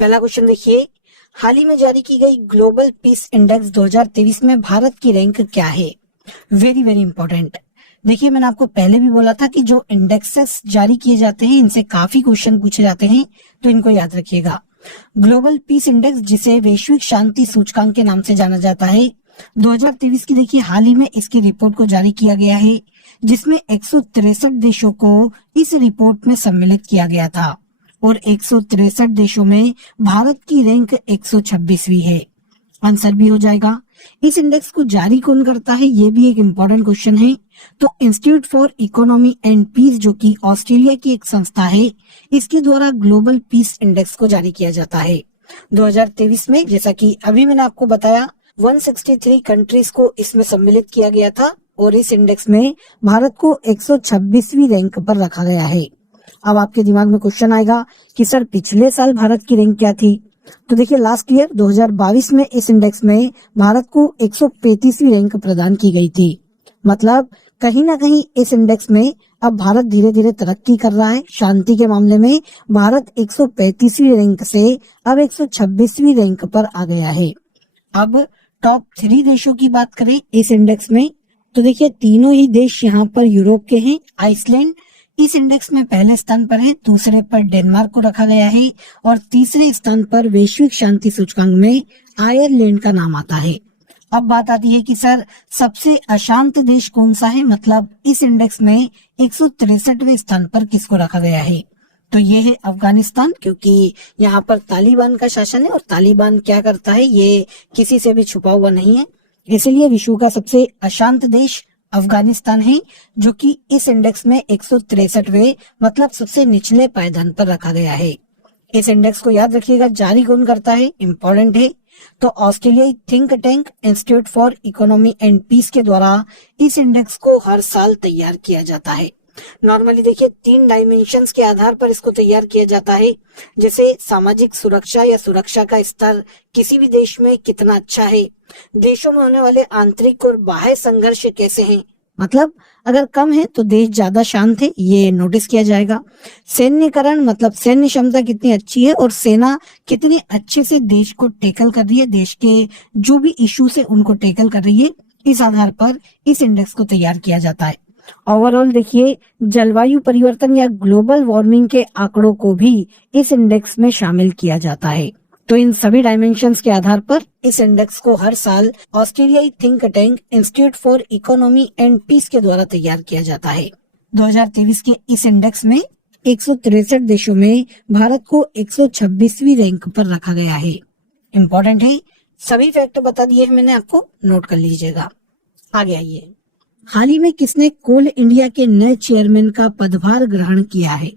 पहला क्वेश्चन देखिए, हाल ही में जारी की गई ग्लोबल पीस इंडेक्स 2023 में भारत की रैंक क्या है। Very very important. देखिए, मैंने आपको पहले भी बोला था कि जो इंडेक्सेस जारी किए जाते हैं इनसे काफी क्वेश्चन पूछे जाते हैं, तो इनको याद रखिएगा। ग्लोबल पीस इंडेक्स, जिसे वैश्विक शांति सूचकांक के नाम से जाना जाता है, 2023 की देखिए हाल ही में इसकी रिपोर्ट को जारी किया गया है, जिसमें 163 देशों को इस रिपोर्ट में सम्मिलित किया गया था और 163 देशों में भारत की रैंक 126वीं है। आंसर भी हो जाएगा। इस इंडेक्स को जारी कौन करता है, ये भी एक इम्पोर्टेंट क्वेश्चन है। तो institute for economy and peace, जो कि ऑस्ट्रेलिया की एक संस्था है, इसके द्वारा ग्लोबल पीस इंडेक्स को जारी किया जाता है। 2023 में, जैसा कि अभी मैंने आपको बताया, 163 कंट्रीज को इसमें सम्मिलित किया गया था और इस इंडेक्स में भारत को 126वीं रैंक पर रखा गया है। अब आपके दिमाग में क्वेश्चन आएगा कि सर पिछले साल भारत की रैंक क्या थी। तो देखिए, लास्ट ईयर 2022 में इस इंडेक्स में भारत को 135वीं रैंक प्रदान की गई थी। मतलब कहीं ना कहीं इस इंडेक्स में अब भारत धीरे धीरे तरक्की कर रहा है। शांति के मामले में भारत 135वीं रैंक से अब 126वीं रैंक पर आ गया है। अब टॉप 3 देशों की बात करें इस इंडेक्स में, तो देखिए तीनों ही देश यहाँ पर यूरोप के हैं। आइसलैंड इस इंडेक्स में पहले स्थान पर है, दूसरे पर डेनमार्क को रखा गया है और तीसरे स्थान पर वैश्विक शांति सूचकांक में आयरलैंड का नाम आता है। अब बात आती है कि सर सबसे अशांत देश कौन सा है, मतलब इस इंडेक्स में 163वें स्थान पर किसको रखा गया है। तो ये है अफगानिस्तान, क्योंकि यहाँ पर तालिबान का शासन है और तालिबान क्या करता है ये किसी से भी छुपा हुआ नहीं है। इसलिए विश्व का सबसे अशांत देश अफगानिस्तान है, जो कि इस इंडेक्स में 163वें मतलब सबसे निचले पायदान पर रखा गया है। इस इंडेक्स को याद रखिएगा, जारी कौन करता है, इंपॉर्टेंट है। तो ऑस्ट्रेलियाई think tank institute for economy and peace के द्वारा इस इंडेक्स को हर साल तैयार किया जाता है। नॉर्मली देखिए 3 डायमेंशंस के आधार पर इसको तैयार किया जाता है, जैसे सामाजिक सुरक्षा या सुरक्षा का स्तर किसी भी देश में कितना अच्छा है, देशों में होने वाले आंतरिक और बाह्य संघर्ष कैसे हैं, मतलब अगर कम है तो देश ज्यादा शांत है, ये नोटिस किया जाएगा। सैन्यकरण, मतलब सैन्य क्षमता कितनी अच्छी है और सेना कितनी अच्छे से देश को टैकल कर रही है, देश के जो भी इश्यूज है उनको टैकल कर रही है, इस आधार पर इस इंडेक्स को तैयार किया जाता है। ओवरऑल देखिए, जलवायु परिवर्तन या ग्लोबल वार्मिंग के आंकड़ों को भी इस इंडेक्स में शामिल किया जाता है। तो इन सभी डायमेंशंस के आधार पर इस इंडेक्स को हर साल ऑस्ट्रेलियाई think tank institute for economy and peace के द्वारा तैयार किया जाता है। 2023 के इस इंडेक्स में 163 देशों में भारत को 126वीं रैंक पर रखा गया है। इम्पोर्टेंट है, सभी फैक्ट बता दिए हैं मैंने आपको, नोट कर लीजिएगा। आगे आइए, हाल ही में किसने कोल इंडिया के नए चेयरमैन का पदभार ग्रहण किया है।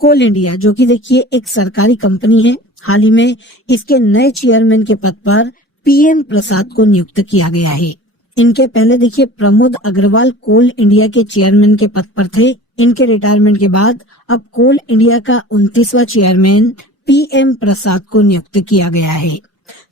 कोल इंडिया, जो कि देखिए एक सरकारी कंपनी है, हाल ही में इसके नए चेयरमैन के पद पर पीएम प्रसाद को नियुक्त किया गया है। इनके पहले देखिए प्रमोद अग्रवाल कोल इंडिया के चेयरमैन के पद पर थे। इनके रिटायरमेंट के बाद अब कोल इंडिया का 29वां चेयरमैन पीएम प्रसाद को नियुक्त किया गया है।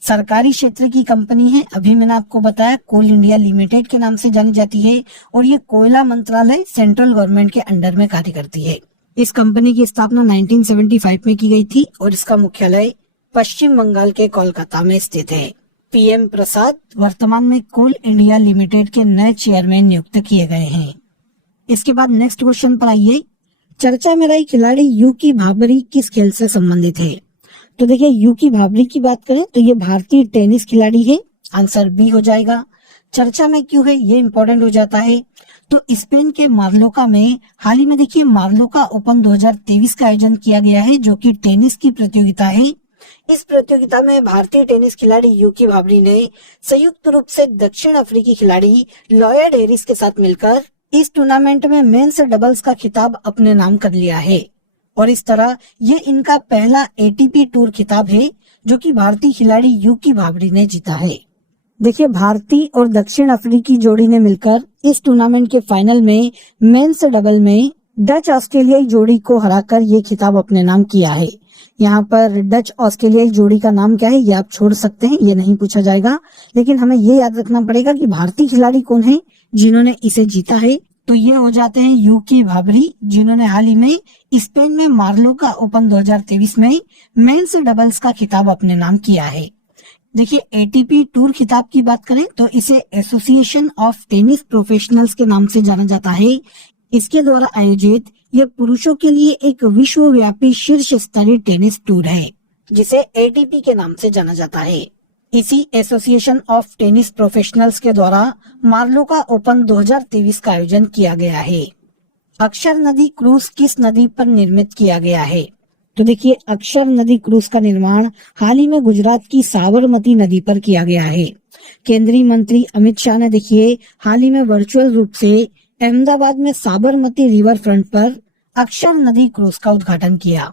सरकारी क्षेत्र की कंपनी है, अभी मैंने आपको बताया कोल इंडिया लिमिटेड के नाम से जानी जाती है और ये कोयला मंत्रालय सेंट्रल गवर्नमेंट के अंडर में कार्य करती है। इस कंपनी की स्थापना 1975 में की गई थी और इसका मुख्यालय पश्चिम बंगाल के कोलकाता में स्थित है। पीएम प्रसाद वर्तमान में कोल इंडिया लिमिटेड के नए चेयरमैन नियुक्त किए गए हैं। इसके बाद नेक्स्ट क्वेश्चन पर आइए, चर्चा में रही खिलाड़ी यूकी भाबरी किस खेल से संबंधित है। तो देखिए यूकी भाबरी की बात करें तो ये भारतीय टेनिस खिलाड़ी है। आंसर बी हो जाएगा। चर्चा में क्यों है ये इंपॉर्टेंट हो जाता है। तो स्पेन के मार्लोका में हाल ही में देखिए मार्लोका ओपन 2023 का आयोजन किया गया है, जो कि टेनिस की प्रतियोगिता है। इस प्रतियोगिता में भारतीय टेनिस खिलाड़ी यूकी भाबरी ने संयुक्त रूप से दक्षिण अफ्रीकी खिलाड़ी लॉयड हैरिस के साथ मिलकर इस टूर्नामेंट में मेंस डबल्स का खिताब अपने नाम कर लिया है और इस तरह ये इनका पहला एटीपी टूर खिताब है जो कि भारतीय खिलाड़ी यूकी भाबरी ने जीता है। देखिए भारतीय और दक्षिण अफ्रीकी जोड़ी ने मिलकर इस टूर्नामेंट के फाइनल में मेंस डबल में डच ऑस्ट्रेलियाई जोड़ी को हराकर ये खिताब अपने नाम किया है। यहाँ पर डच ऑस्ट्रेलियाई जोड़ी का नाम क्या है ये आप छोड़ सकते हैं, ये नहीं पूछा जाएगा, लेकिन हमें ये याद रखना पड़ेगा कि भारतीय खिलाड़ी कौन है जिन्होंने इसे जीता है। तो ये हो जाते हैं यूकी भाबरी, जिन्होंने हाल ही में स्पेन में मार्लोका ओपन 2023 में मेंस डबल्स का खिताब अपने नाम किया है। देखिए एटीपी टूर खिताब की बात करें तो इसे एसोसिएशन ऑफ टेनिस प्रोफेशनल्स के नाम से जाना जाता है। इसके द्वारा आयोजित यह पुरुषों के लिए एक विश्वव्यापी शीर्ष स्तरीय टेनिस टूर है, जिसे एटीपी के नाम से जाना जाता है। इसी एसोसिएशन ऑफ टेनिस प्रोफेशनल्स के द्वारा मार्लोका ओपन 2023 का आयोजन किया गया है। अक्षर नदी क्रूज किस नदी पर निर्मित किया गया है? तो देखिए अक्षर नदी क्रूज का निर्माण हाल ही में गुजरात की साबरमती नदी पर किया गया है। केंद्रीय मंत्री अमित शाह ने देखिए हाल ही में वर्चुअल रूप से अहमदाबाद में साबरमती रिवर फ्रंट पर अक्षर नदी क्रूज का उद्घाटन किया।